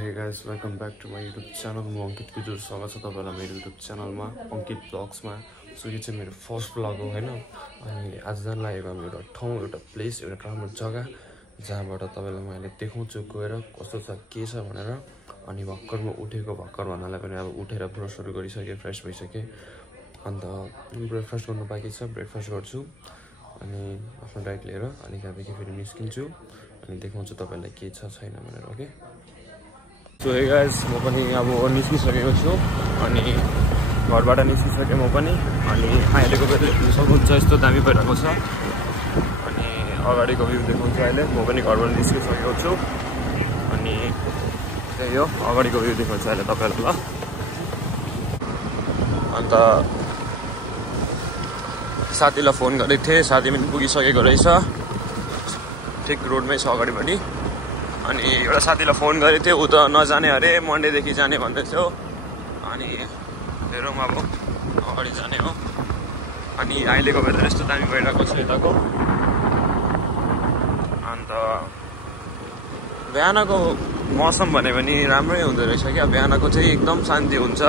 Hey guys, welcome back to my YouTube channel. म अंकित कुजुर स्वागत छ तपाईहरुलाई मेरो YouTube च्यानलमा अंकित ब्लग्समा। सो यो चाहिँ मेरो फर्स्ट ब्लग हो हैन। अनि आज जान लागेको मेरो ठाउँ एउटा प्लेस एउटा राम्रो जग्गा जहाँबाट तपाईलाई म अहिले देखाउँछु गएर कस्तो छ के छ भनेर। अनि भक्कर म उठेको भक्कर भन्नालाई पनि अब उठेर ब्रसहरु गरिसके फ्रेश भइसके अन्त ब्रेकफास्ट गर्नु बाँकी छ ब्रेकफास्ट गर्छु अनि आफ्नो डाइट लिएर अनि त्यहाँदेखि फेरि निस्किन्छु अनि देखाउँछु तपाईलाई के छ छैन भनेर ओके। सो हे गाइस म पनि अब निस्किसकेको छु अनि घरबाट निस्किसके म पनि अनि अहिलेको बेला सक्नुहुन्छ यस्तो दामी भइरहेको छ अनि अगाडिको भ्यू देखाउँछु अहिले म पनि घरबाट निस्किसकेको छु अनि त्यही हो अगाडिको भ्यू देखाउँछु अहिले तपाईहरुलाई ल। अन्त साथीलाई फोन गरेको थिएँ साथी पनि पुगिसकेको रहेछ ठिक रोडमै छ अगाडिपट्टि। अनि एउटा साथीलाई फोन गरेको थियो उ त नजाने अरे मन्डेदेखि जाने भन्दै थियो अनि हेरौँ अब अगाडि जाने हो। अनि अहिलेको बेला यस्तो दामी भइरहेको छ यताको। अन्त बिहानको मौसम भने पनि राम्रै हुँदो रहेछ क्या बिहानको चाहिँ एकदम शान्ति हुन्छ।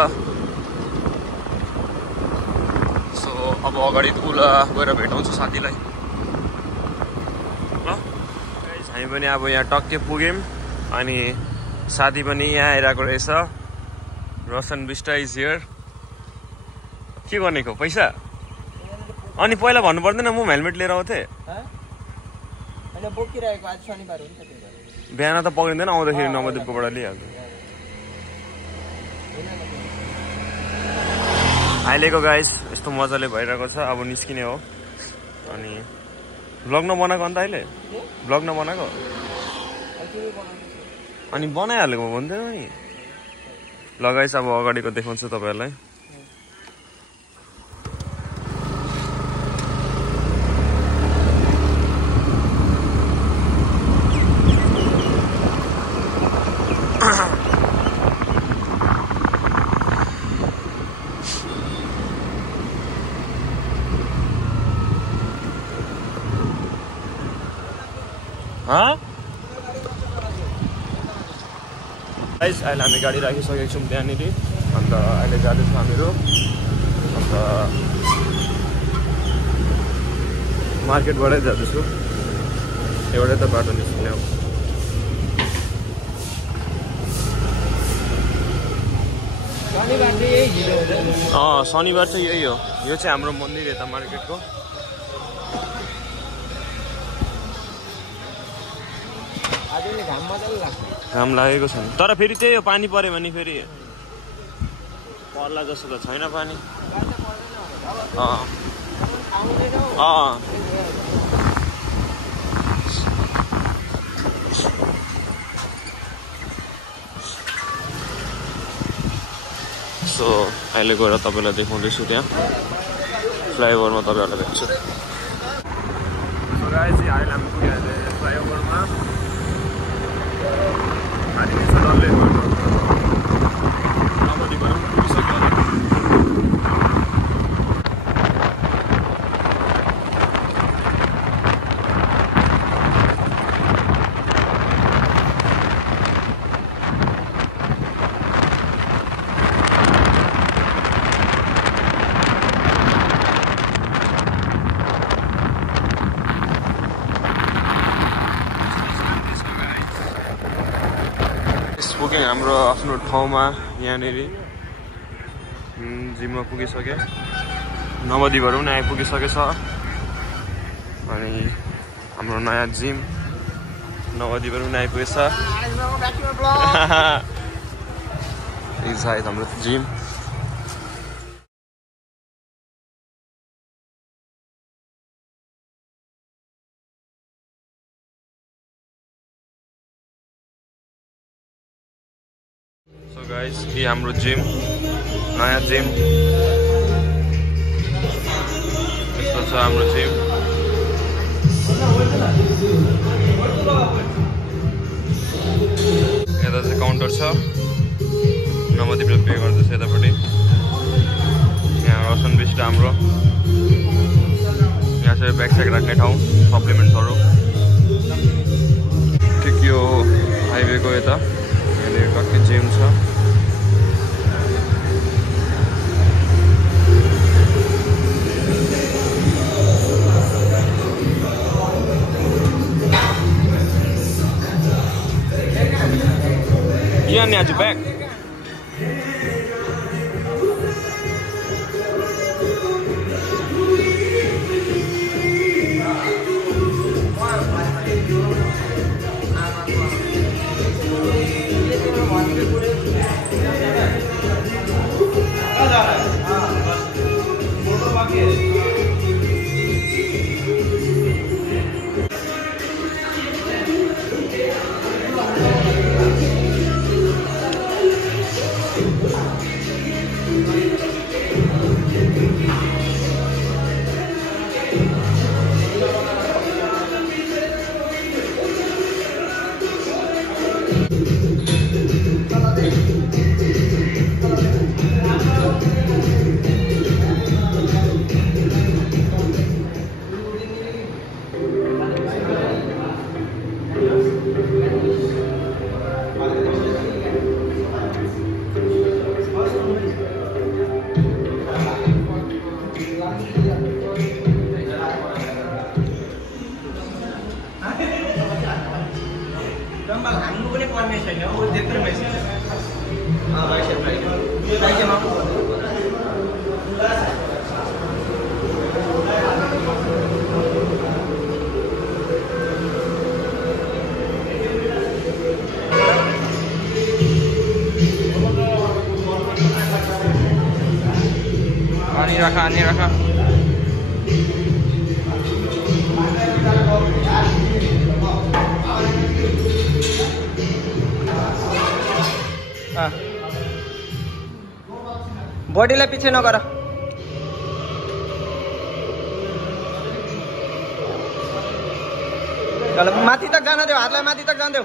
सो अब अगाडि उला गएर भेटाउँछु साथीलाई ल। हामी पनि अब यहाँ टक्कै पुग्यौँ अनि साथी पनि यहाँ आइरहेको रहेछ। Roshan Bista is here. के गर्नेको पैसा अनि पहिला भन्नु पर्दैन म हेलमेट लिएर आउँथेँ बिहान त पक्रिँदैन आउँदाखेरि नवदीपकोबाट लिइहाल्छु। अहिलेको गाइस यस्तो मजाले भइरहेको छ अब निस्किने हो। अनि भ्लग नबनाएको अन्त अहिले भ्लग नबनाएको अनि बनाइहालेको भन्दैन नि ल गाइस अब अगाडिको देखाउँछु तपाईहरुलाई। गाइस अहिले हामी गाडी राखिसकेको छौँ त्यहाँनिर अन्त अहिले जाँदैछौँ हामीहरू अन्त मार्केटबाटै जाँदैछु एउटै त बाटो निस्किने हो। शनिबार चाहिँ यही हो यो चाहिँ हाम्रो मन्दिर यता मार्केटको। घाम लागेको छैन तर फेरि त्यही हो पानी पर्यो भने फेरि पर्ला जस्तो त छैन पानी। सो अहिले गएर तपाईँलाई देखाउँदैछु त्यहाँ फ्लाइओभरमा तपाईँहरूलाई देख्छु। अहिले हामी पुग्यो फ्लाइओभरमा पुग्यौँ हाम्रो आफ्नो ठाउँमा यहाँनिर जिममा पुगिसके नवदीपहरू पनि आइपुगिसकेछ अनि हाम्रो नयाँ जिम नवदीपहरू पनि आइपुगेछ सायद हाम्रो जिम। सो गाइस ये हाम्रो जिम नयाँ जिम यस्तो छ हाम्रो जिम। यता चाहिँ काउन्टर छ नवदीपले पे गर्दैछ यतापट्टि। यहाँ रोशन बिष्टा हाम्रो यहाँ चाहिँ ब्याग स्याग राख्ने ठाउँ सप्लिमेन्ट्सहरू ठिक यो हाइवेको यता यहाँनिर के अन्य आज ब्याग ani raka बॉडीलाई पछि नगर माथि तक जान देऊ हातलाई माथि तक जान देऊ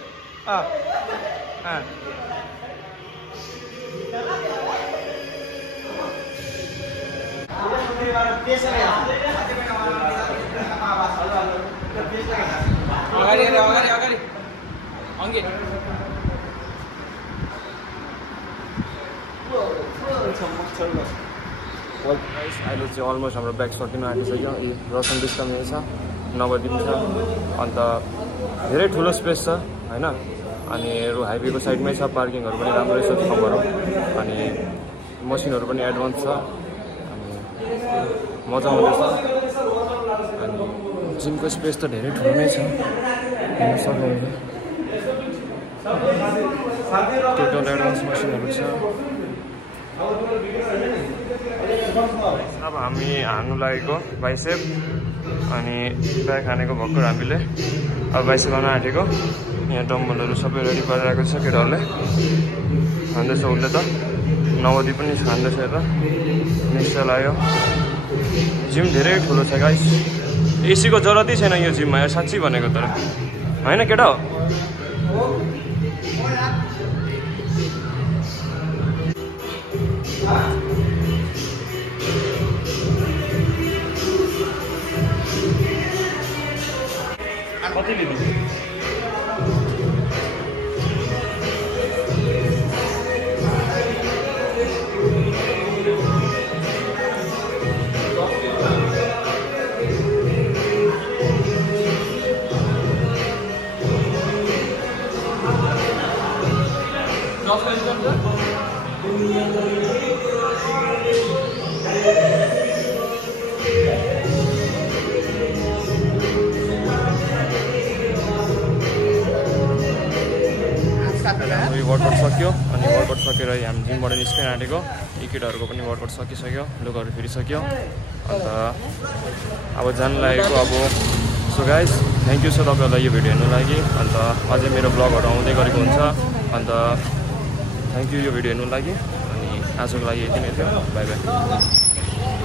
अगाडि अंगे अहिले चाहिँ अलमोस्ट हाम्रो ब्याग सकिन आँटिसक्यो रसन डिस्कमा छ नवद्वीप छ अन्त धेरै ठुलो स्पेस छ हैन अनि हाइवेको साइडमै छ पार्किङहरु पनि राम्रै छ ठाउँहरु अनि मसिनहरु पनि एडभान्स छ अनि मजा आउँदैछ अनि जिमको स्पेस त धेरै ठुलो नै छ हेर्न सक्नुहुन्छ टोटल एडभान्स मसिनहरु छ अब हामी हान्नु लागेको बाइसेप अनि ब्याग हानेको भर्खर हामीले अब बाइसेप हान्न आँटेको यहाँ डम्बलहरु सबै रेडी गरिरहेको छ केटाहरूले हान्दैछ उसले त नवद्वीप पनि हान्दैछ यता निश्चय लाग्यो जिम धेरै ठुलो छ गाइस एसीको जरुरतै छैन यो जिममा यार साच्चै भनेको तर हैन केटा कति लिनु वर्कआउट सक्यो अनि वर्कआउट सकेर हामी जिमबाट निस्किन आँटेको यी केटाहरूको पनि वर्कआउट सकिसक्यो लुगाहरू फेरिसक्यो अन्त अब जान लागेको अब सो गाइस थ्याङ्क यू छ तपाईँहरूलाई यो भिडियो हेर्नु लागि अन्त अझै मेरो ब्लगहरू आउँदै गरेको हुन्छ अन्त थ्याङ्क यू यो भिडियो हेर्नु लागि अनि आजको लागि यति नै थियो बाई बाई